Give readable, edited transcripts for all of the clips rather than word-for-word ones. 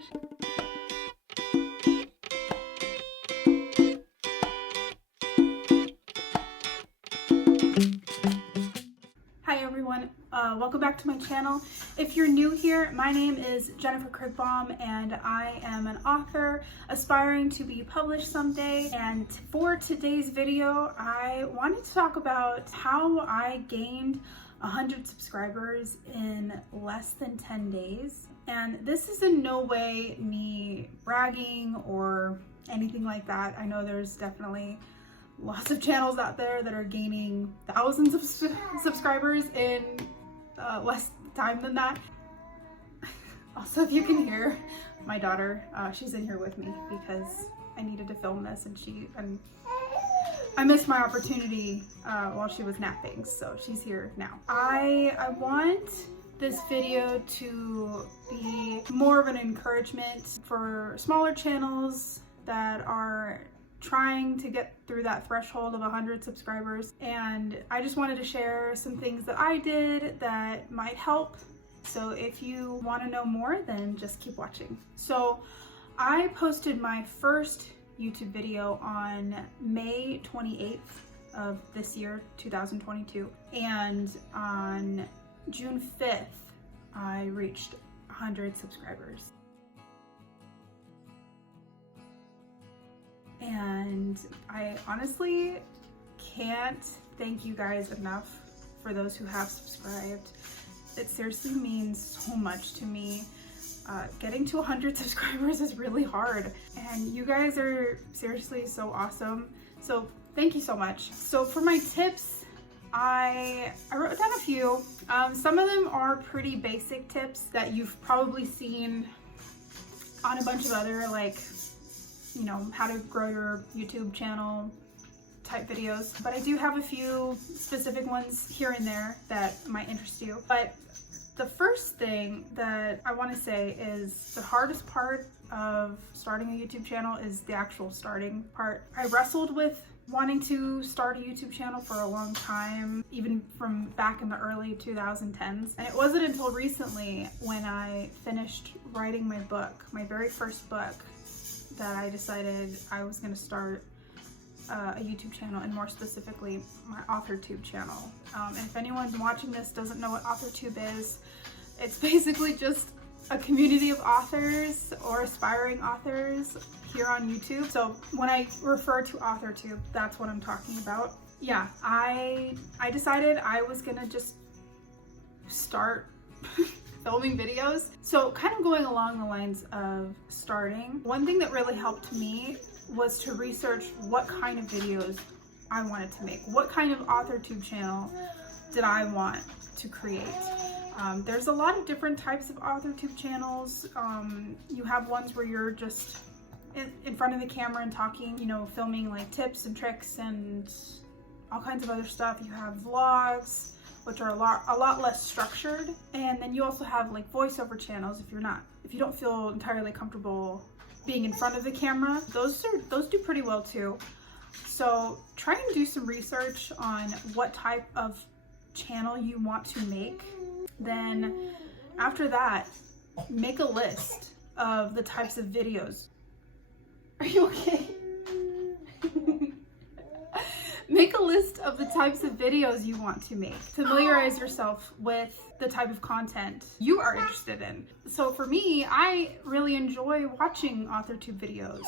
Hi everyone, welcome back to my channel. If you're new here, my name is Jennifer Krigbaum and I am an author aspiring to be published someday. And for today's video, I wanted to talk about how I gained 100 subscribers in less than 10 days. And this is in no way me bragging or anything like that. I know there's definitely lots of channels out there that are gaining thousands of subscribers in less time than that. Also, if you can hear my daughter, she's in here with me because I needed to film this and I missed my opportunity while she was napping, so she's here now. I want this video to be more of an encouragement for smaller channels that are trying to get through that threshold of 100 subscribers, and I just wanted to share some things that I did that might help. So if you want to know more, then just keep watching. So I posted my first YouTube video on May 28th of this year, 2022, and on June 5th I reached 100 subscribers. And I honestly can't thank you guys enough for those who have subscribed. It seriously means so much to me. Getting to 100 subscribers is really hard, and you guys are seriously so awesome. So thank you so much. So for my tips, I wrote down a few. Some of them are pretty basic tips that you've probably seen on a bunch of other, like, you know, how to grow your YouTube channel type videos, but I do have a few specific ones here and there that might interest you. But the first thing that I want to say is the hardest part of starting a YouTube channel is the actual starting part. I wrestled with wanting to start a YouTube channel for a long time, even from back in the early 2010s. And it wasn't until recently, when I finished writing my book, my very first book, that I decided I was going to start a YouTube channel, and more specifically my AuthorTube channel. And if anyone watching this doesn't know what AuthorTube is, it's basically just a community of authors or aspiring authors here on YouTube. So when I refer to AuthorTube, that's what I'm talking about. Yeah, I decided I was gonna just start filming videos. So kind of going along the lines of starting, one thing that really helped me was to research what kind of videos I wanted to make. What kind of AuthorTube channel did I want to create? There's a lot of different types of AuthorTube channels. You have ones where you're just in front of the camera and talking, you know, filming like tips and tricks and all kinds of other stuff. You have vlogs, which are a lot less structured. And then you also have like voiceover channels if you don't feel entirely comfortable being in front of the camera. Those do pretty well too. So try and do some research on what type of channel you want to make. Then after that, make a list of the types of videos. Are you okay? Make a list of the types of videos you want to make. Familiarize yourself with the type of content you are interested in. So for me, I really enjoy watching AuthorTube videos.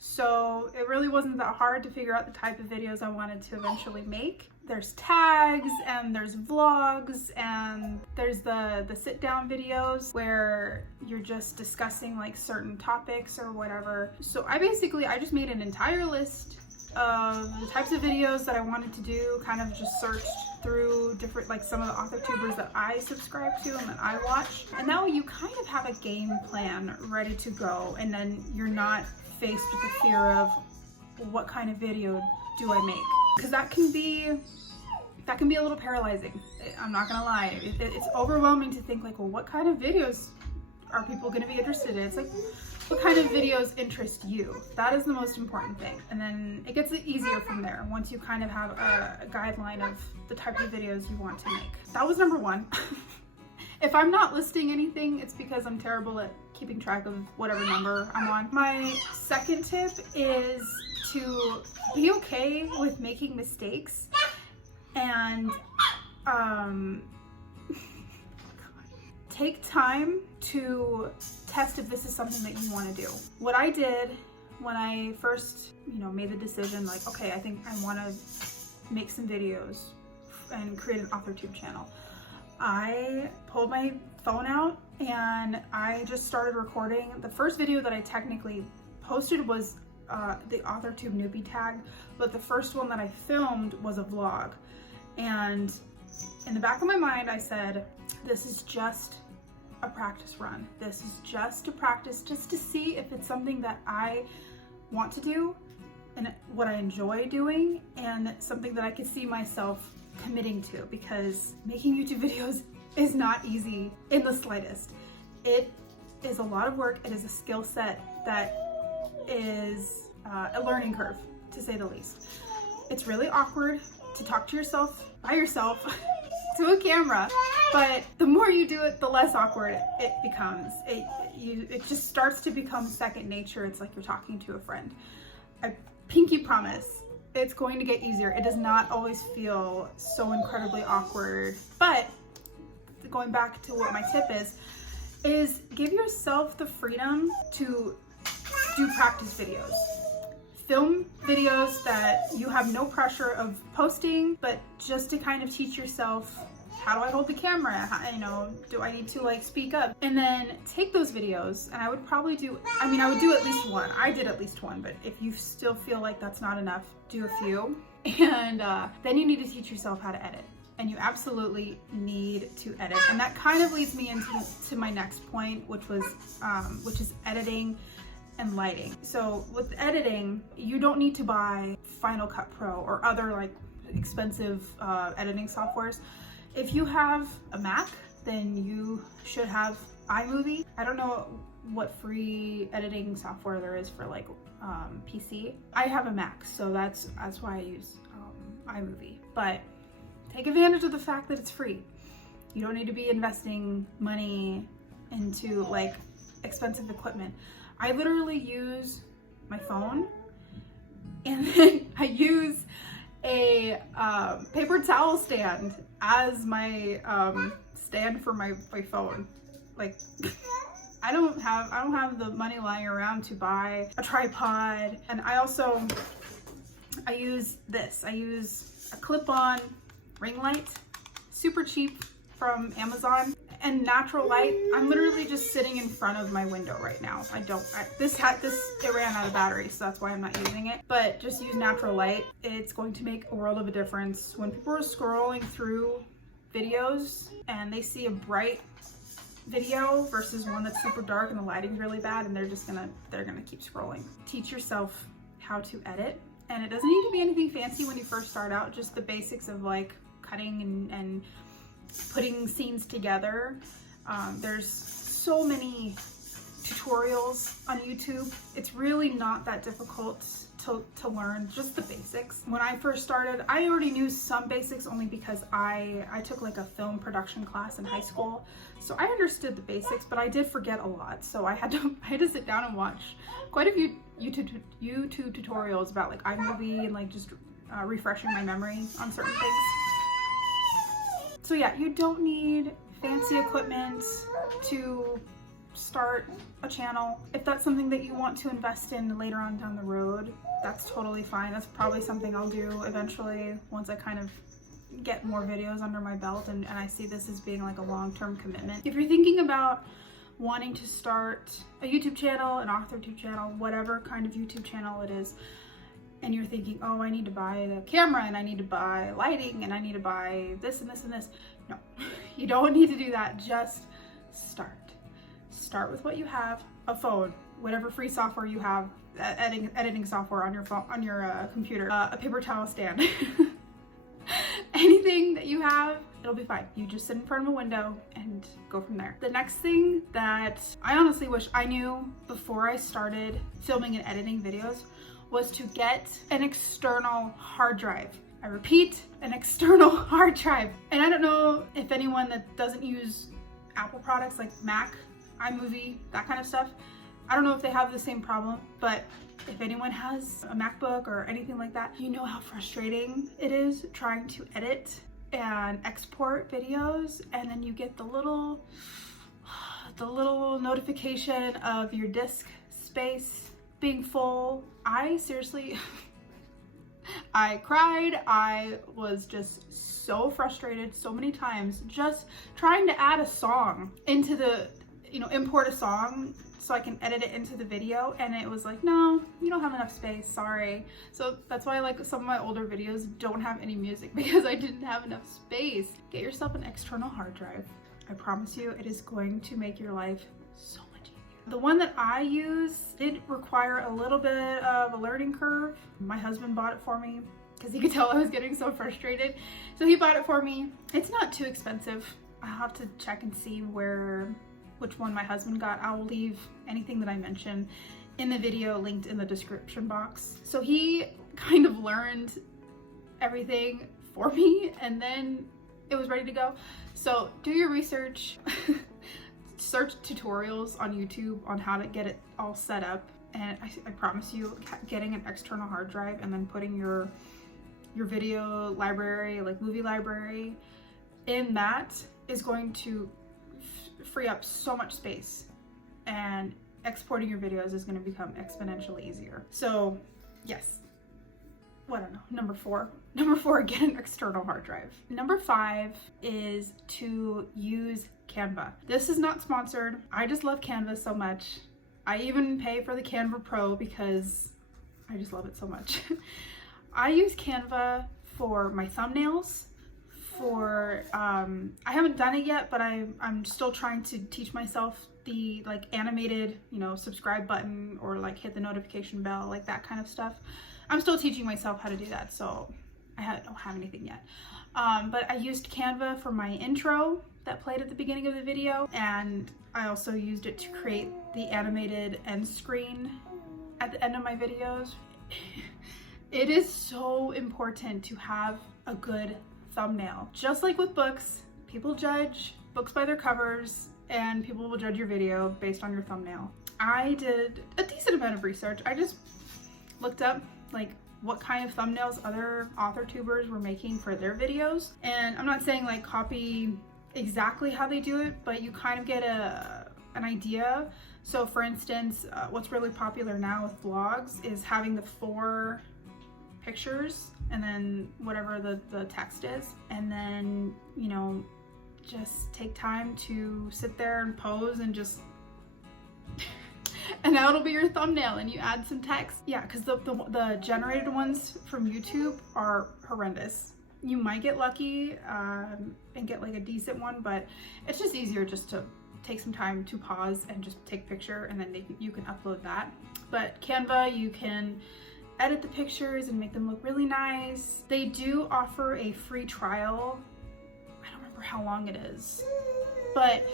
So it really wasn't that hard to figure out the type of videos I wanted to eventually make. There's tags, and there's vlogs, and there's the sit down videos where you're just discussing like certain topics or whatever. So I just made an entire list of the types of videos that I wanted to do, kind of just searched through different, like some of the AuthorTubers that I subscribe to and that I watch. And now you kind of have a game plan ready to go, and then you're not faced with the fear of what kind of video do I make? Because that can be a little paralyzing. I'm not gonna lie. It's overwhelming to think like, well, what kind of videos are people gonna be interested in? It's like, what kind of videos interest you? That is the most important thing. And then it gets easier from there once you kind of have a guideline of the type of videos you want to make. That was number one. If I'm not listing anything, it's because I'm terrible at keeping track of whatever number I'm on. My second tip is to be okay with making mistakes and take time to test if this is something that you want to do. What I did when I first, made the decision, like, okay, I think I want to make some videos and create an AuthorTube channel. I pulled my phone out and I just started recording. The first video that I technically posted was the AuthorTube newbie tag, but the first one that I filmed was a vlog. And in the back of my mind, I said, this is just a practice run. This is just a practice, just to see if it's something that I want to do and what I enjoy doing, and something that I could see myself committing to, because making YouTube videos is not easy in the slightest. It is a lot of work. It is a skill set that is a learning curve, to say the least. It's really awkward to talk to yourself by yourself to a camera, but the more you do it, the less awkward it becomes. It just starts to become second nature. It's like you're talking to a friend. I pinky promise, it's going to get easier. It does not always feel so incredibly awkward. But going back to what my tip is give yourself the freedom to do practice videos. Film videos that you have no pressure of posting, but just to kind of teach yourself, how do I hold the camera? Do I need to speak up? And then take those videos, and I would probably I would do at least one. I did at least one, but if you still feel like that's not enough, do a few. And then you need to teach yourself how to edit. And you absolutely need to edit. And that kind of leads me into my next point, which is editing and lighting. So with editing, you don't need to buy Final Cut Pro or other expensive editing softwares. If you have a Mac, then you should have iMovie. I don't know what free editing software there is for PC. I have a Mac, so that's why I use iMovie. But take advantage of the fact that it's free. You don't need to be investing money into expensive equipment. I literally use my phone, and then I use a paper towel stand as my stand for my phone. I don't have the money lying around to buy a tripod. And I use this. I use a clip-on ring light, super cheap from Amazon, and natural light. I'm literally just sitting in front of my window right now. It ran out of battery, so that's why I'm not using it. But just use natural light. It's going to make a world of a difference. When people are scrolling through videos and they see a bright video versus one that's super dark and the lighting's really bad, and they're gonna keep scrolling. Teach yourself how to edit, and it doesn't need to be anything fancy when you first start out. Just the basics of cutting and putting scenes together. There's so many tutorials on YouTube. It's really not that difficult to learn, just the basics. When I first started, I already knew some basics only because I took a film production class in high school. So I understood the basics, but I did forget a lot. So I had to sit down and watch quite a few YouTube tutorials about iMovie and just refreshing my memory on certain things. So yeah, you don't need fancy equipment to start a channel. If that's something that you want to invest in later on down the road, that's totally fine. That's probably something I'll do eventually once I kind of get more videos under my belt and I see this as being a long-term commitment. If you're thinking about wanting to start a YouTube channel, an AuthorTube channel, whatever kind of YouTube channel it is, and you're thinking, oh, I need to buy the camera and I need to buy lighting and I need to buy this and this and this. No, you don't need to do that. Just start. Start with what you have, a phone, whatever free software you have, editing software on your phone, on your computer, a paper towel stand. Anything that you have, it'll be fine. You just sit in front of a window and go from there. The next thing that I honestly wish I knew before I started filming and editing videos was to get an external hard drive. I repeat, an external hard drive. And I don't know if anyone that doesn't use Apple products like Mac, iMovie, that kind of stuff. I don't know if they have the same problem, but if anyone has a MacBook or anything like that, you know how frustrating it is trying to edit and export videos, and then you get the little notification of your disk space being full. I seriously, I cried. I was just so frustrated so many times just trying to add a song into the, import a song so I can edit it into the video, and it was like, no, you don't have enough space, sorry. So that's why like some of my older videos don't have any music, because I didn't have enough space. Get yourself an external hard drive. I promise you it is going to make your life so much easier. The one that I use did require a little bit of a learning curve. My husband bought it for me because he could tell I was getting so frustrated. So he bought it for me. It's not too expensive. I'll have to check and see which one my husband got. I will leave anything that I mention in the video linked in the description box. So he kind of learned everything for me, and then it was ready to go. So do your research, search tutorials on YouTube on how to get it all set up, and I promise you, getting an external hard drive and then putting your video library, like movie library, in that is going to free up so much space, and exporting your videos is going to become exponentially easier. So yes, I don't know, number four, get an external hard drive. Number 5 is to use Canva. This is not sponsored. I just love Canva so much. I even pay for the Canva Pro because I just love it so much. I use Canva for my thumbnails, for I haven't done it yet, but I'm still trying to teach myself the like animated, subscribe button, or like hit the notification bell, like that kind of stuff. I'm still teaching myself how to do that, so I don't have anything yet. But I used Canva for my intro that played at the beginning of the video, and I also used it to create the animated end screen at the end of my videos. It is so important to have a good thumbnail. Just like with books, people judge books by their covers, and people will judge your video based on your thumbnail. I did a decent amount of research. I just looked up like what kind of thumbnails other AuthorTubers were making for their videos, and I'm not saying like copy exactly how they do it, but you kind of get an idea. So for instance, what's really popular now with vlogs is having the 4 pictures and then whatever the text is, and then just take time to sit there and pose and just and that'll be your thumbnail, and you add some text. Yeah, because the generated ones from YouTube are horrendous. You might get lucky and get like a decent one, but it's just easier just to take some time to pause and just take a picture, and then you can upload that. But Canva, you can edit the pictures and make them look really nice. They do offer a free trial. I don't remember how long it is, but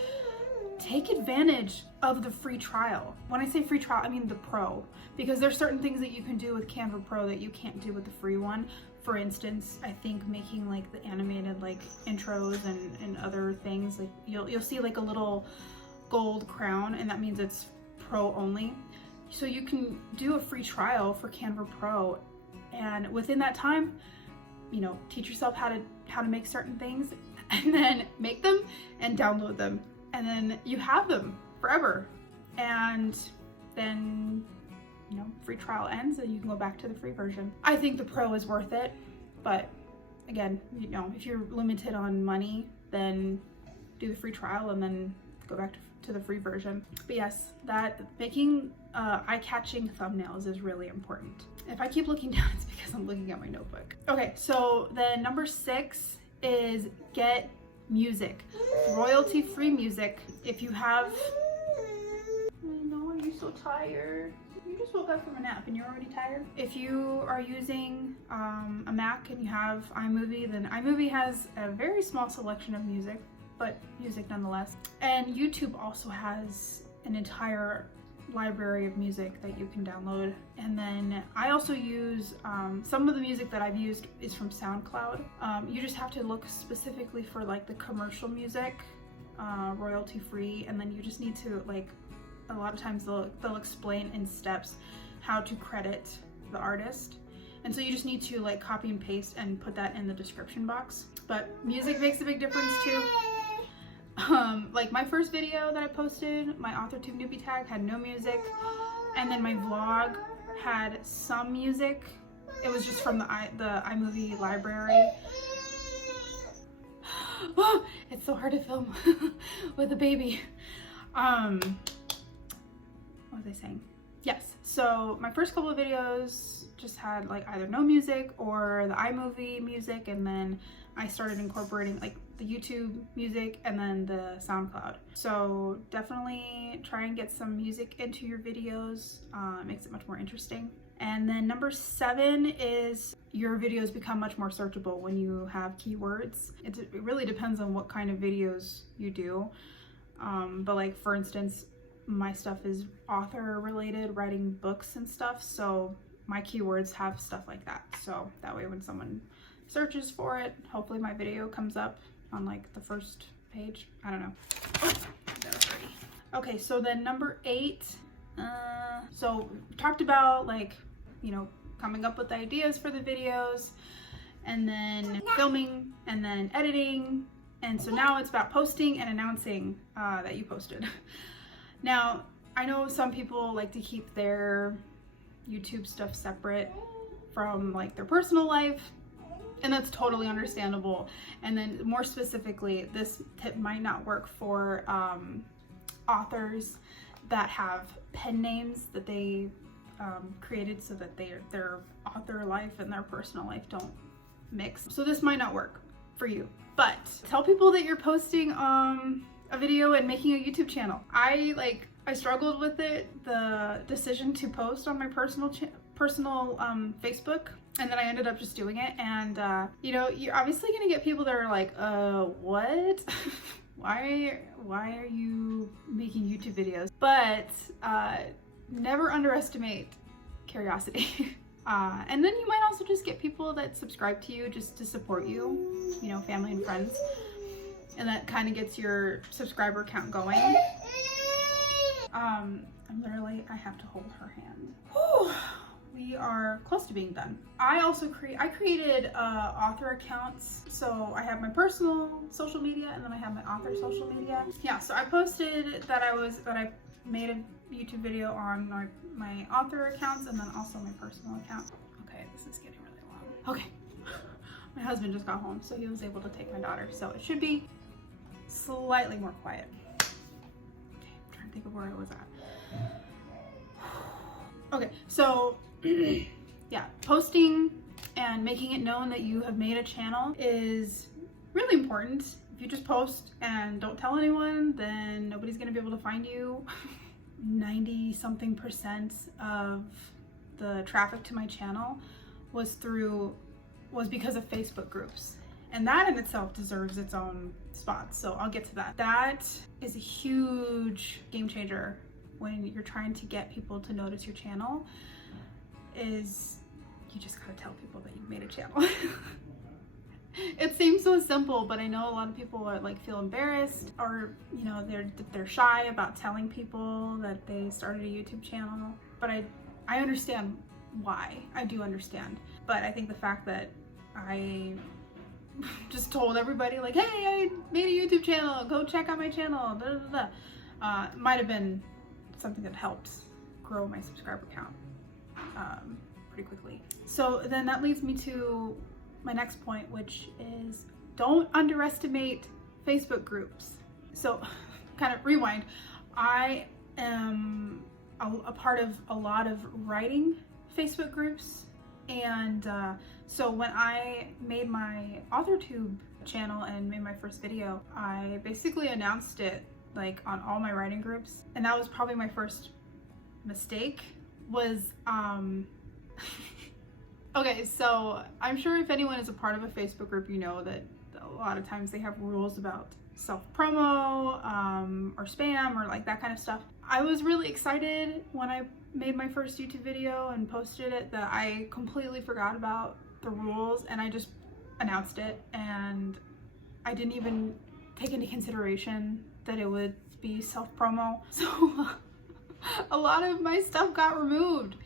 take advantage of the free trial. When I say free trial, I mean the Pro, because there's certain things that you can do with Canva Pro that you can't do with the free one. For instance, I think making like the animated like intros and other things, like you'll see like a little gold crown, and that means it's Pro only. So you can do a free trial for Canva Pro, and within that time, teach yourself how to make certain things, and then make them and download them, and then you have them forever. And then free trial ends and you can go back to the free version. I think the Pro is worth it, but again, if you're limited on money, then do the free trial and then go back to the free version. But yes, that making eye-catching thumbnails is really important. If I keep looking down, it's because I'm looking at my notebook. Okay, so then number 6 is get music, royalty-free music. If you have, I know, you're so tired. You just woke up from a nap and you're already tired. If you are using a Mac and you have iMovie, then iMovie has a very small selection of music, but music nonetheless. And YouTube also has an entire library of music that you can download. And then I also use, some of the music that I've used is from SoundCloud. You just have to look specifically for like the commercial music royalty free, and then you just need to, like, a lot of times they'll explain in steps how to credit the artist, and so you just need to like copy and paste and put that in the description box. But music makes a big difference too. Like my first video that I posted, my AuthorTube newbie tag had no music, and then my vlog had some music. It was just from the iMovie library. Oh, it's so hard to film with a baby. What was I saying? Yes, so my first couple of videos just had like either no music or the iMovie music, and then I started incorporating like the YouTube music and then the SoundCloud. So definitely try and get some music into your videos. It makes it much more interesting. And then number 7 is your videos become much more searchable when you have keywords. It really depends on what kind of videos you do. But like for instance, my stuff is author related, writing books and stuff. So my keywords have stuff like that. So that way when someone searches for it, hopefully my video comes up on like the first page. I don't know. Oh, that was ready. Okay, so then number 8. So talked about like, you know, coming up with ideas for the videos, and then filming, and then editing. And so now it's about posting and announcing that you posted. Now, I know some people like to keep their YouTube stuff separate from like their personal life, and that's totally understandable. And then more specifically, this tip might not work for authors that have pen names that they created so that their author life and their personal life don't mix. So this might not work for you, but tell people that you're posting a video and making a YouTube channel. I struggled with it, the decision to post on my personal Facebook, and then I ended up just doing it. And you know, you're obviously gonna get people that are like, what? why are you making YouTube videos? But never underestimate curiosity. And then you might also just get people that subscribe to you just to support you, you know, family and friends. And that kind of gets your subscriber count going. I have to hold her hand. Whew. We are close to being done. I also created author accounts. So I have my personal social media, and then I have my author social media. Yeah, so I posted that I made a YouTube video on my author accounts, and then also my personal account. Okay, this is getting really long. Okay, my husband just got home, so he was able to take my daughter, so it should be slightly more quiet. Okay, I'm trying to think of where I was at. Okay, so yeah, posting and making it known that you have made a channel is really important. If you just post and don't tell anyone, then nobody's gonna be able to find you. 90-something% of the traffic to my channel was because of Facebook groups. And that in itself deserves its own spot, so I'll get to that. That is a huge game changer when you're trying to get people to notice your channel, is you just gotta tell people that you've made a channel. It seems so simple, but I know a lot of people are like feel embarrassed, or you know, they're shy about telling people that they started a YouTube channel. But I understand why. I do understand. But I think the fact that I just told everybody like, hey, I made a YouTube channel, go check out my channel, might have been something that helped grow my subscriber count pretty quickly. So then that leads me to my next point, which is don't underestimate Facebook groups. So kind of rewind. I am a part of a lot of writing Facebook groups. And so when I made my AuthorTube channel and made my first video, I basically announced it like on all my writing groups. And that was probably my first mistake, was okay, so I'm sure if anyone is a part of a Facebook group, you know that a lot of times they have rules about self-promo or spam or like that kind of stuff. I was really excited when I made my first YouTube video and posted it that I completely forgot about the rules, and I just announced it, and I didn't even take into consideration that it would be self-promo. So a lot of my stuff got removed,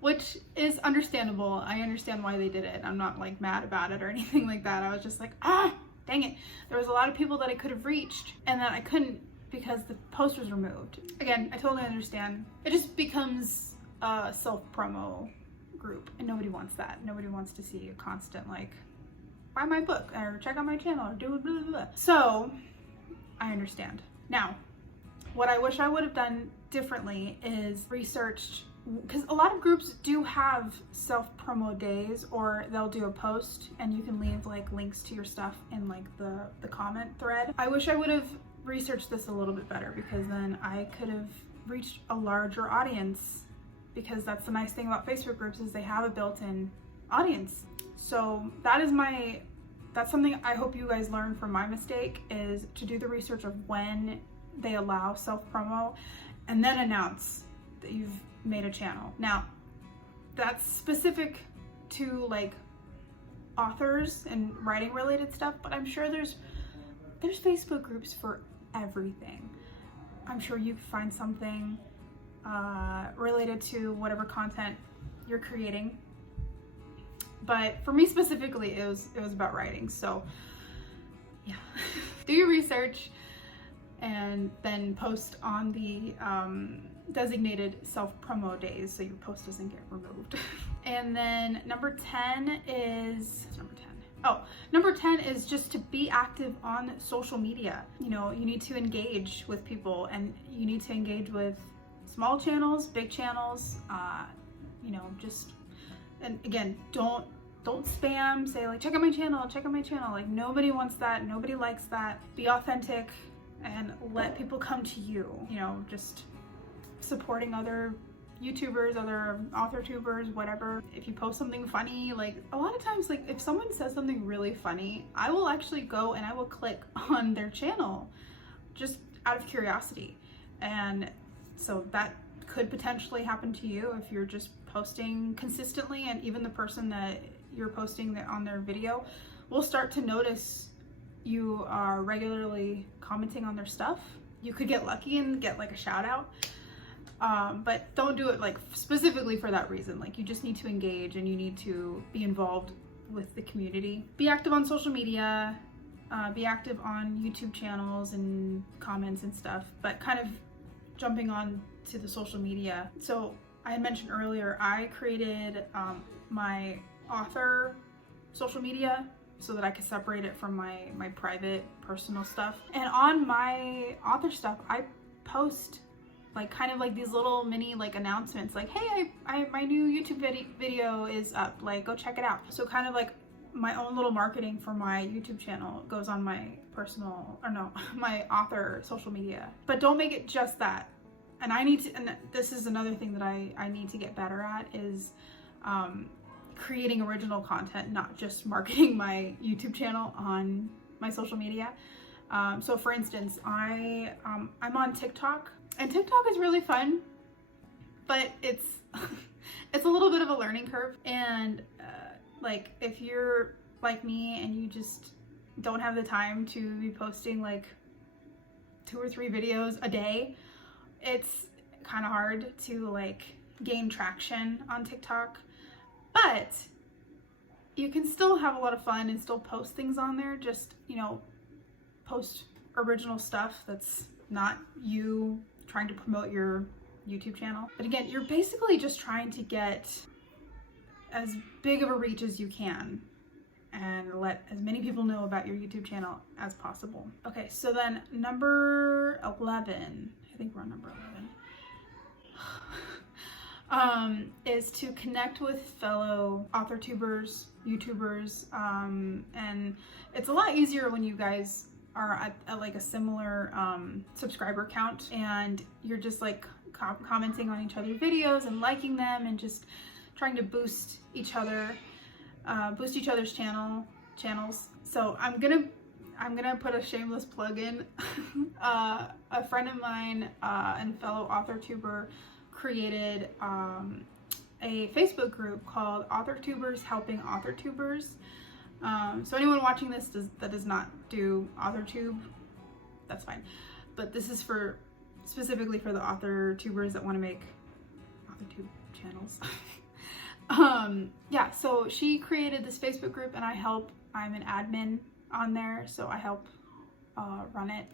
which is understandable. I understand why they did it. I'm not like mad about it or anything like that. I was just like, dang it. There was a lot of people that I could have reached and that I couldn't because the post was removed. Again, I totally understand. It just becomes a self-promo group and nobody wants that. Nobody wants to see a constant like, buy my book or check out my channel or do blah, blah, blah. So I understand. Now, what I wish I would have done differently is researched, because a lot of groups do have self-promo days, or they'll do a post and you can leave like links to your stuff in like the comment thread. I wish I would have researched this a little bit better, because then I could have reached a larger audience, because that's the nice thing about Facebook groups is they have a built-in audience. So that's something I hope you guys learn from my mistake, is to do the research of when they allow self-promo and then announce that you've made a channel. Now, that's specific to like authors and writing related stuff, but I'm sure there's Facebook groups for everything. I'm sure you find something related to whatever content you're creating. But for me specifically, it was about writing. So yeah, do your research and then post on the designated self-promo days so your post doesn't get removed. And then number 10 is just to be active on social media. You know, you need to engage with people, and you need to engage with small channels, big channels, you know, just, and again, don't spam, say like, check out my channel, like nobody wants that, nobody likes that. Be authentic and let people come to you, you know, just supporting other YouTubers, other AuthorTubers, whatever. If you post something funny, like a lot of times, like if someone says something really funny, I will actually go and I will click on their channel just out of curiosity. And so that could potentially happen to you if you're just posting consistently, and even the person that you're posting on their video will start to notice you are regularly commenting on their stuff. You could get lucky and get like a shout out. But don't do it like specifically for that reason. Like you just need to engage and you need to be involved with the community. Be active on social media, be active on YouTube channels and comments and stuff, but kind of jumping on to the social media. So I had mentioned earlier, I created my author social media so that I could separate it from my private personal stuff. And on my author stuff, I post like kind of like these little mini like announcements like, hey, my new YouTube video is up, like go check it out. So kind of like my own little marketing for my YouTube channel goes on my personal, or no, my author social media. But don't make it just that. And I need to, and this is another thing that I need to get better at, is creating original content, not just marketing my YouTube channel on my social media. So for instance, I'm on TikTok, and TikTok is really fun, but it's it's a little bit of a learning curve. And like if you're like me and you just don't have the time to be posting like 2 or 3 videos a day, it's kind of hard to like gain traction on TikTok. But you can still have a lot of fun and still post things on there. Just, you know, post original stuff that's not you trying to promote your YouTube channel. But again, you're basically just trying to get as big of a reach as you can and let as many people know about your YouTube channel as possible. Okay, so then number 11, I think we're on number 11, is to connect with fellow AuthorTubers, YouTubers, and it's a lot easier when you guys are at like a similar subscriber count, and you're just like commenting on each other's videos and liking them and just trying to boost each other, boost each other's channels. So I'm gonna put a shameless plug in. A friend of mine and fellow AuthorTuber created a Facebook group called AuthorTubers Helping AuthorTubers. So anyone watching this that does not do AuthorTube, that's fine. But this is for specifically for the AuthorTubers that want to make AuthorTube channels. Yeah, so she created this Facebook group and I'm an admin on there, so I help run it.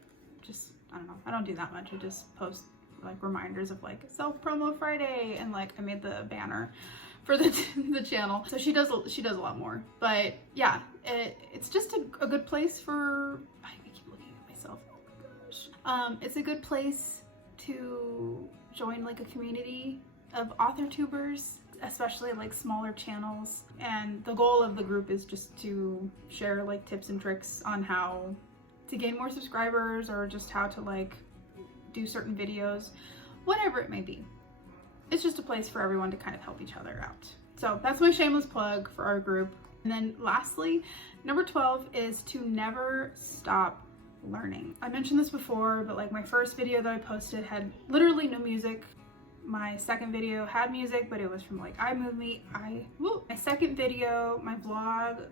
Just, I don't know, I don't do that much. I just post like reminders of like self-promo Friday, and like I made the banner for the channel. So she does a lot more. But yeah, it's just a good place for, I keep looking at myself, oh my gosh. It's a good place to join like a community of AuthorTubers, especially like smaller channels. And the goal of the group is just to share like tips and tricks on how to gain more subscribers, or just how to like do certain videos, whatever it may be. It's just a place for everyone to kind of help each other out. So that's my shameless plug for our group. And then lastly, number 12 is to never stop learning. I mentioned this before, but like my first video that I posted had literally no music. My second video had music, but it was from like iMovie. My second video, my vlog,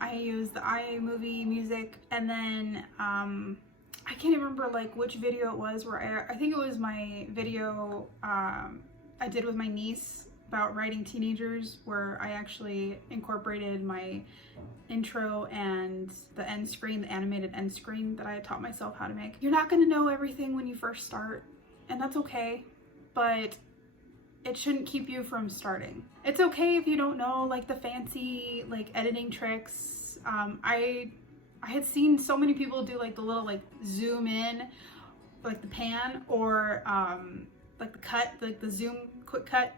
I used the iMovie music. And then I can't even remember like which video it was, where I think it was my video I did with my niece about writing teenagers, where I actually incorporated my intro and the end screen, the animated end screen that I had taught myself how to make. You're not gonna know everything when you first start, and that's okay, but it shouldn't keep you from starting. It's okay if you don't know like the fancy like editing tricks. I had seen so many people do like the little like zoom in, like the pan, or like the cut, like the zoom quick cut.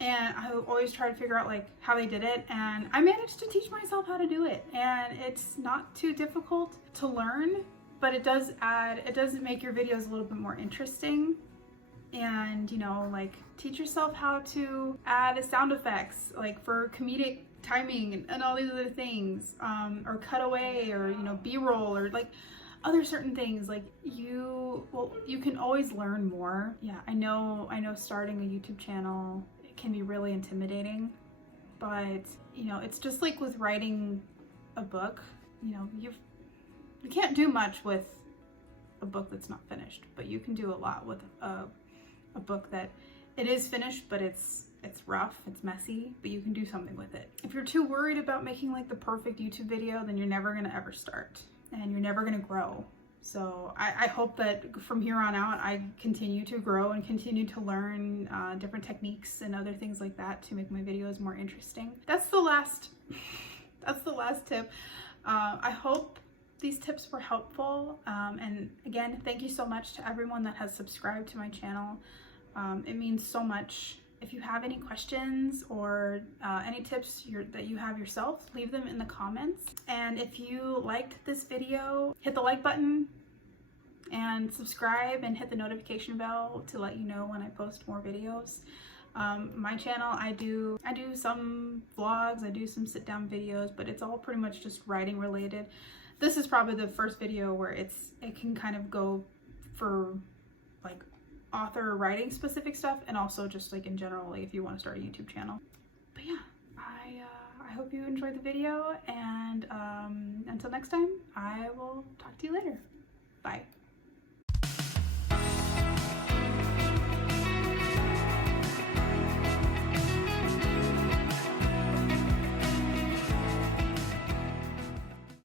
And I always try to figure out like how they did it, and I managed to teach myself how to do it. And it's not too difficult to learn, but it does make your videos a little bit more interesting. And, you know, like teach yourself how to add sound effects, like for comedic timing and all these other things, or cutaway, or, you know, B-roll, or like other certain things. Like you can always learn more. Yeah, I know starting a YouTube channel, it can be really intimidating, but you know, it's just like with writing a book. You know, you can't do much with a book that's not finished, but you can do a lot with a book that it is finished, but it's rough, it's messy, but you can do something with it. If you're too worried about making like the perfect YouTube video, then you're never gonna ever start, and you're never gonna grow. So I hope that from here on out, I continue to grow and continue to learn different techniques and other things like that to make my videos more interesting. That's the last tip. I hope these tips were helpful. And again, thank you so much to everyone that has subscribed to my channel. It means so much. If you have any questions or any tips that you have yourself, leave them in the comments. And if you liked this video, hit the like button and subscribe, and hit the notification bell to let you know when I post more videos. My channel, I do some vlogs, I do some sit down videos, but it's all pretty much just writing related. This is probably the first video where it can kind of go for like author writing specific stuff, and also just like in general, if you want to start a YouTube channel. But yeah, I hope you enjoyed the video, and until next time, I will talk to you later. Bye.